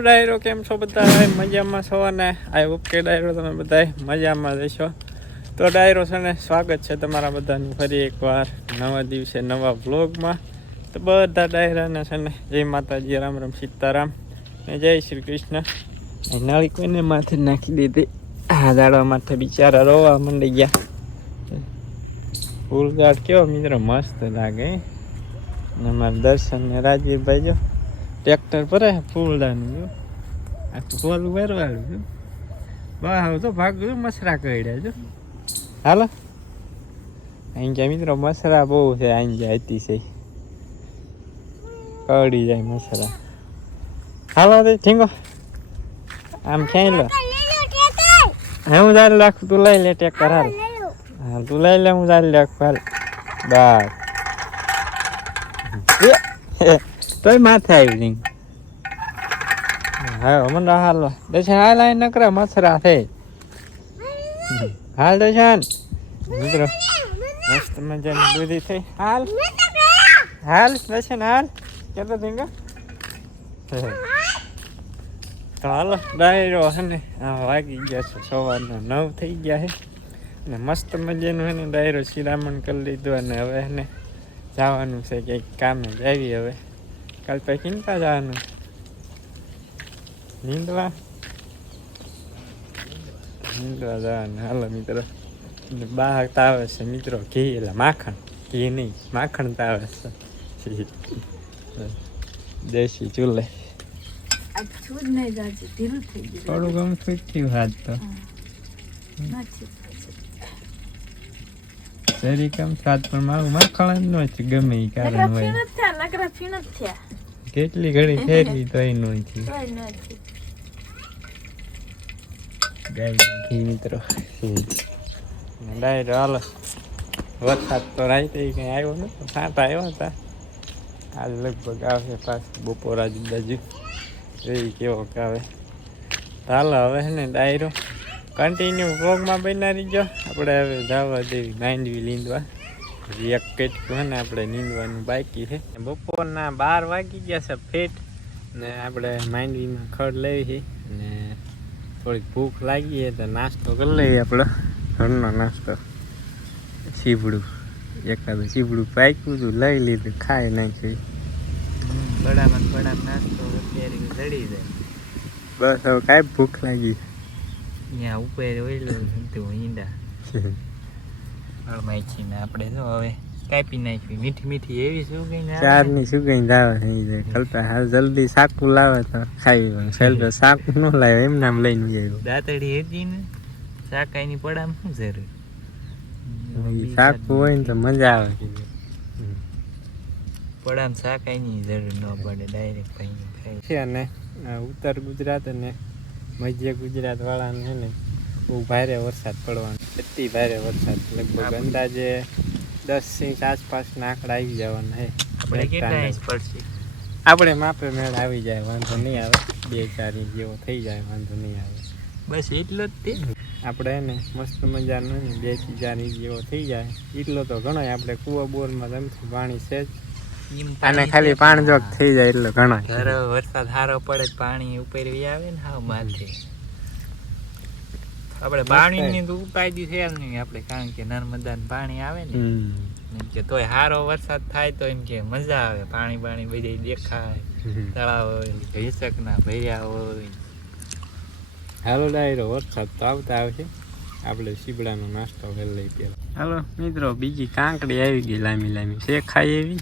ડાયરો કેમ છો બધા મજામાં છો અને આઈ હોપ કે ડાયરો તમે બધા મજામાં રહેશો તો ડાયરો છે ને, સ્વાગત છે તમારા બધાનું ફરી એકવાર નવા દિવસે નવા વ્લોગમાં. તો બધા ડાયરાને છે ને, જય માતાજી, રામ રામ, સીતારામ ને જય શ્રી કૃષ્ણ. નળી કોઈને માથે નાખી દીધી. આ દાડવા માથે બિચારા રોવા મંડી ગયા. ફૂલગાડ કેવો મિત્ર મસ્ત લાગે. ને અમારા દર્શન ને રાજવીરભાઈ જો. ટ્રેક્ટર પર ફૂલદાનું જો આખું ફૂલ ભરવાનું જો બહાર તો ભાગ મસરા કડ્યા જો. હાલો. અહીં ગયા મિત્રો મસરા બહુ છે અહીં ગયા અતિશય કડી જાય મસરા. હાલો તે ઠીંગો. આમ ક્યાંય લો. હે હું જારી રાખું તું લઈ લે ટ્રેક્ટર હાલ. હા તું લઈ લે હું જારી રાખું હાલ. બસ તોય માથે આવી જઈ હા મને હાલ દર્શન હાલ આ નકરા મસરા છે હાલ દર્શન મિત્રો મસ્ત મજાની દૂધી થઈ. હાલ. હાલ દર્શન હાલ. કેટલો ધીંગા તો હાલો ડાયરો છે ને આ વાગી ગયા છે સવારના નવ થઈ ગયા છે ને મસ્ત મજાનું છે ને ડાયરો શિરામણ કરી લીધું અને હવે છે ને જવાનું છે કંઈક કામે જાવી હવે. કાલ પછી કિંતા જવાનું નીંદવા નીંદવા જવાનું હાલો મિત્રો બહાર તાવે છે મિત્રો ઘી એટલે માખણ ઘી નહીં માખણ તાવે છે દેશી ચૂલે થોડું ગમ થયું હાથ તો નથી શરી કેમ સ્વાદ પણ મારું માખણ જ ન છે ગમે એ કારણ હોય. નકરા ફીણ જ થયા. કેટલી ઘડી ફેરવી તો એ નો છે ઘી મિત્રો. ડાયરો હાલો. વરસાદ તો રાતે કંઈ આવ્યો નતો સાંટા આવ્યા હતા. આજ લગભગ આવશે પાછું બપોર આજુબાજુ એ કેવો કાવે ચાલો હવે છે ને ડાયરો. કન્ટિન્યુ વ્લોગમાં બનાવી જો આપણે હવે જવા દેવી માંડવી લીંદવા હજી એક કેટલું ને આપણે નીંદવાનું બાકી છે. બપોરના બાર વાગી ગયા છે ફેટ ને આપણે માંડવીમાં ખડ લેવી છે ને થોડીક ભૂખ લાગી છે તો નાસ્તો કરી લઈએ આપણે. ઘરનો નાસ્તો. સીવડું એકાદ સીવડું પાક્યું હતું લઈ લીધું ખાઈ નાખ્યું. બડામાં બડા નાસ્તો અત્યારે જડી જાય. બસ હવે કાંઈ ભૂખ લાગી. અહીંયા ઉપર ઓઈલું હતું ઈંડા. માઈચીને આપણે જો હવે કાપી નાખવી મીઠી મીઠી એવી શું કઈ ચારની સુગંધ આવે કલ્પા હાલ જલ્દી સાકુ લાવે તો ખાવી પણ સેલ્ફે સાકું ન લાવે એમ નામ લઈને જાય દાંતડી હેજી ને? શાકાઈની પડામ શું જરૂર? સાકુ હોય ને તો મજા આવે. પડામાં શાકાઈની જરૂર ન પડે ડાયરેક્ટ ખાઈ. છે અને આ ઉત્તર ગુજરાત અને મધ્ય ગુજરાત વાળાને છે ને બહુ ભારે વરસાદ પડવાનો. અતિ ભારે વરસાદ લગભગ અંદાજે દસ ઇંચ આસપાસના આંકડા આવી જવાના છે. આપણે માપે મેળ આવી જાય વાંધો નહીં આવે. બે ચાર ઇંચ જેવો થઈ જાય વાંધો નહીં આવે. બસ એટલો જ તે. આપણે એને મસ્ત મજાનું બેથી ચાર ઇંચ જેવો થઈ જાય. એટલો તો ઘણો આપણે કૂવા બોરમાં રમતું પાણી છે જ અને ખાલી પાણી જોક થઈ જાય એટલે ઘણો ઘરે વરસાદ સારો પડે પાણી ઉપર આવે ને હાવ માથે. આપણે પાણીની તો ઉપાય છે નહીં આપણે કારણ કે નર્મદા પાણી આવે ને એમ કે તોય સારો વરસાદ થાય તો એમ કે મજા આવે પાણી પાણી બધે દેખાય તળાવ હોય હિસકના ભર્યા હોય. હાલો ડાયરો વરસાદ તો આવતા આવશે. આપણે સીબડાનો નાસ્તો કરી લઈ પેલા હાલો મિત્રો બીજી કાંકડી આવી ગઈ લાંબી લાંબી. છે ખાઈ એવી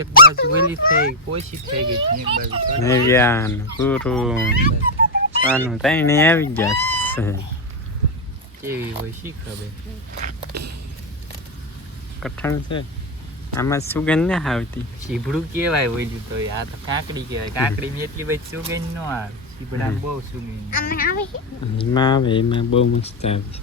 એક બાજુ વેલી થઈ પોછી થઈ ગઈ એક બાજુ. નેવ્યાન પૂરું સાનું ત્રણે આવી ગયા છે. કેવી હોય શીખવે કઠણ છે. આમાં સુગંધ ના આવતી. શીભડું કેવાય હોય તો આ તો કાકડી કહેવાય. કાકડી ની એટલી બધી સુગંધ ન આવે. એમાં આવે એમાં બહુ મસ્ત આવે છે.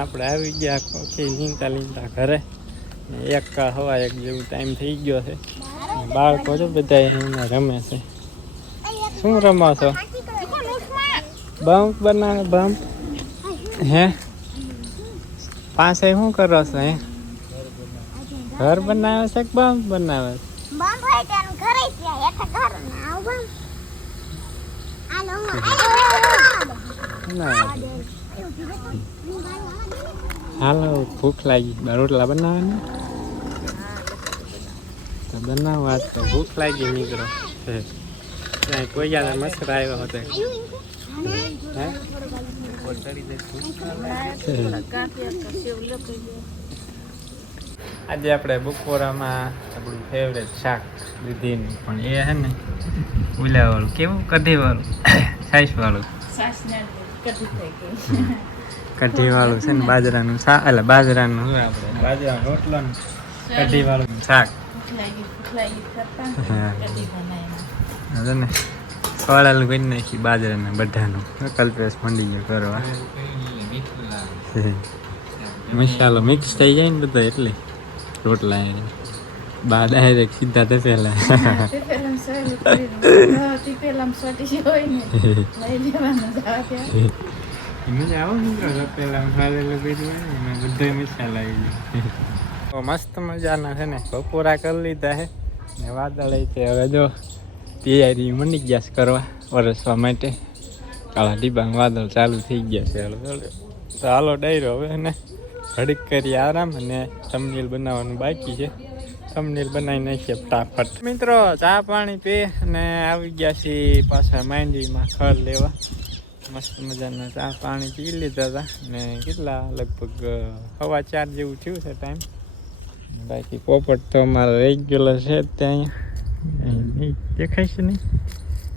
આપણે આવી ગયા કોખી લીંતા લીંતા ઘરે. એક હવા એક જેવું ટાઈમ થઈ ગયો છે. બાળકો તો બધા એને રમે છે. શું રમો છો? બમ્પ બનાવે બમ્પ? હે? પાસે શું કરો છો હે? ઘર બનાવે છે કે બમ્પ બનાવે છે? હાલો ભૂખ લાગી. રોટલા બનાવવાની? તો બનાવવા તો ભૂખ લાગી નીકળો. કોઈ જાણે મસ્ત આવ્યો હતો. આજે આપણે બપોરામાં આપણું ફેવરેટ શાક દીધી પણ એ હે ને ઉલાવાળું. કેવું? કઢીવાળું. છાશવાળું કઢીવાળું છે ને બાજરાનું શાક. એટલે બાજરાનું શું આપણે? બાજરા રોટલાનું કઢીવાળું શાક. હા. ને. સોળાલું કરી નાખી બાજરાના બધાનું. કલ્પેશ મંડી ગયો કરવા મસાલો મિક્સ થઈ જાય ને બધો એટલે. રોટલા એ. બા ડાયરેક્ટ સીધા તે પહેલા પેલા મજા આવો મિત્રો પેલા ખાધેલું પીધું હોય ને એમાં બધા મસાલા આવી જાય મસ્ત મજાના છે ને. બપોરા કરી લીધા છે. ને વાદળ છે હવે જો. તૈયારી મંડી ગયા છે કરવા વરસવા માટે. કાળા ડીબાંગ વાદળ ચાલુ થઈ ગયા છે. હાલો ચાલો તો હાલો, ડાયરો હવે ને. ઘડીક કરી આરામ અને થંબનેલ બનાવવાનું બાકી છે. થંબનેલ બનાવી નાખીએ ફટાફટ. મિત્રો, ચા પાણી પી અને આવી ગયા છીએ પાછા માંડવીમાં ખર લેવા. મસ્ત મજાના ચા પાણી પી લીધા હતા ને કેટલા લગભગ સવા ચાર જેવું થયું છે ટાઈમ બાકી પોપટ તો અમારો રેગ્યુલર છે ત્યાં અહીં દેખાય છે નહીં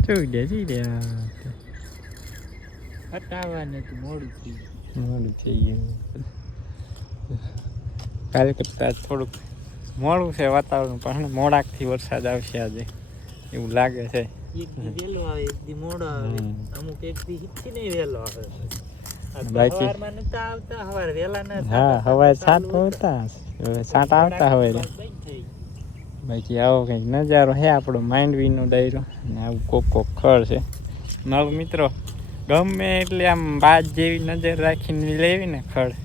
જોઈ દે જઈ રહ્યા હટાવવાને તો મોડું થઈ ગયું. મોડું થઈ ગયું. કાલે કરતાં થોડુંક મોડું છે વાતાવરણ પણ મોડાકથી વરસાદ આવશે આજે. એવું લાગે છે. દી વહેલો આવે મોડો આવે. અમુક એક દી નહીં વહેલો આવે. બાકી- હા હવે સાત આવતા હવે સાત આવતા હવે બાકી આવો કંઈક નજારો હે આપણો માંડવીનો ડાયરો. અને આવું કોક કોક ખર છે. મારું મિત્રો ગમે એટલે આમ બાજ જેવી નજર રાખીને લેવી ને ખડ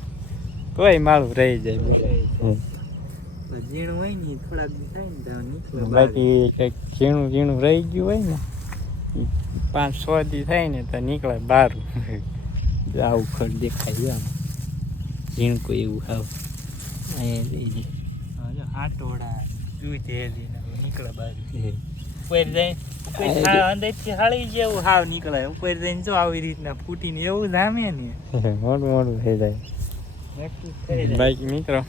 તોય મારું રહી જાય ઝીણું હોય ને થોડાક થાય ને તો નીકળે બહાર. બાકી કંઈક ઝીણું ઝીણું રહી ગયું હોય ને પાંચ છ દી થાય ને તો નીકળે બહાર આવું ખડ દેખાય આમ. ઝીણકું એવું હાવ. અહીંયા રહી જાય. હા, જો હાટોડા દૂધ હેલી ને હવે નીકળે બહાર ઉપર અંદરથી હળી જેવું હાવ નીકળે ઉપર જઈને જો આવી રીતના ફૂટીને એવું જામે ને. મોટું મોટું થઈ જાય. બાઈક મિત્રો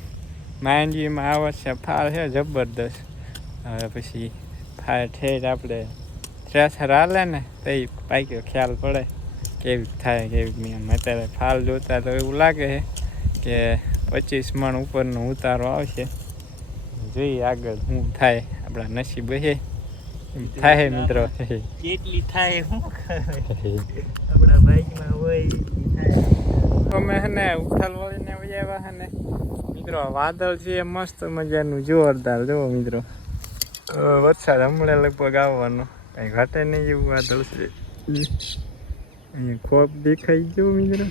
માંડવીમાં આ વર્ષે ફાળ છે જબરદસ્ત. હવે પછી ફાળ ઠેર આપણે. થ્રેસર હાલે ને તો એ પાક્યો ખ્યાલ પડે. કેવી થાય કેવી નિયમ અત્યારે ફાલ જોતા તો એવું લાગે છે કે પચીસ મણ ઉપરનો ઉતારો આવશે. જોઈએ આગળ શું થાય આપણા નસીબ હે. થાય મિત્રો. કેટલી થાય શું આપણા બાઈકમાં હોય અમે હે ને ઉઠાલ વળીને વજાવ્યા હે ને. મિત્રો વાદળ છે મસ્ત મજાનું જોરદાર. જુઓ મિત્રો. વરસાદ હમણાં લગભગ આવવાનો. કઈ ઘટે નહીં એવું વાદળ છે. અહીંયા ખોપ દેખાઈ ગયો મિત્રો.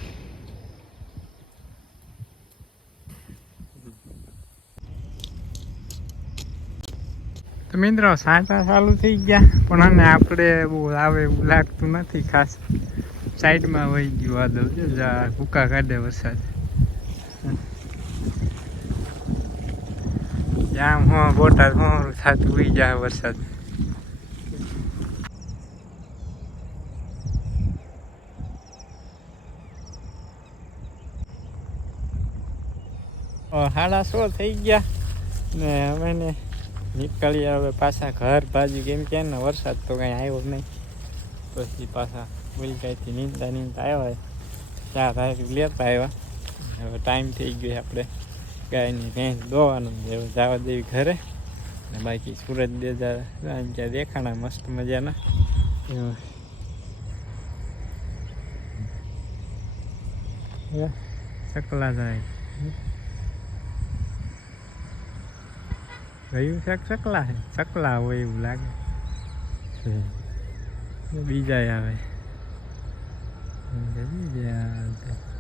તો મિત્રો સાંચા ચાલુ થઈ ગયા, પણ આને આપણે બહુ આવે એવું લાગતું નથી, ખાસ સાઈડમાં વહી ગયું વાદળ. જો ભૂકા કાઢે વરસાદ. આમ હો, બોટાદ હોરું થતું ઉઈ જાય વરસાદ. સાડા સો થઈ ગયા, ને અમે ને નીકળીએ હવે પાછા ઘર બાજુ. કેમ કે ને વરસાદ તો કાંઈ આવ્યો નહીં. પછી પાછા બુલકાઈથી નીંદતા નીંદા આવ્યા ચા ભાઈ લેતા આવ્યા. હવે ટાઈમ થઈ ગયો આપણે ગાયની ભેંસ દોવાનું. હવે જવા દેવી ઘરે. ને બાકી સુરત દેજા ત્યાં દેખાણા મસ્ત મજાના. ચકલા જાય. ગયું છે કે ચકલા છે ચકલા હોય એવું લાગે છે બીજા આવે બીજા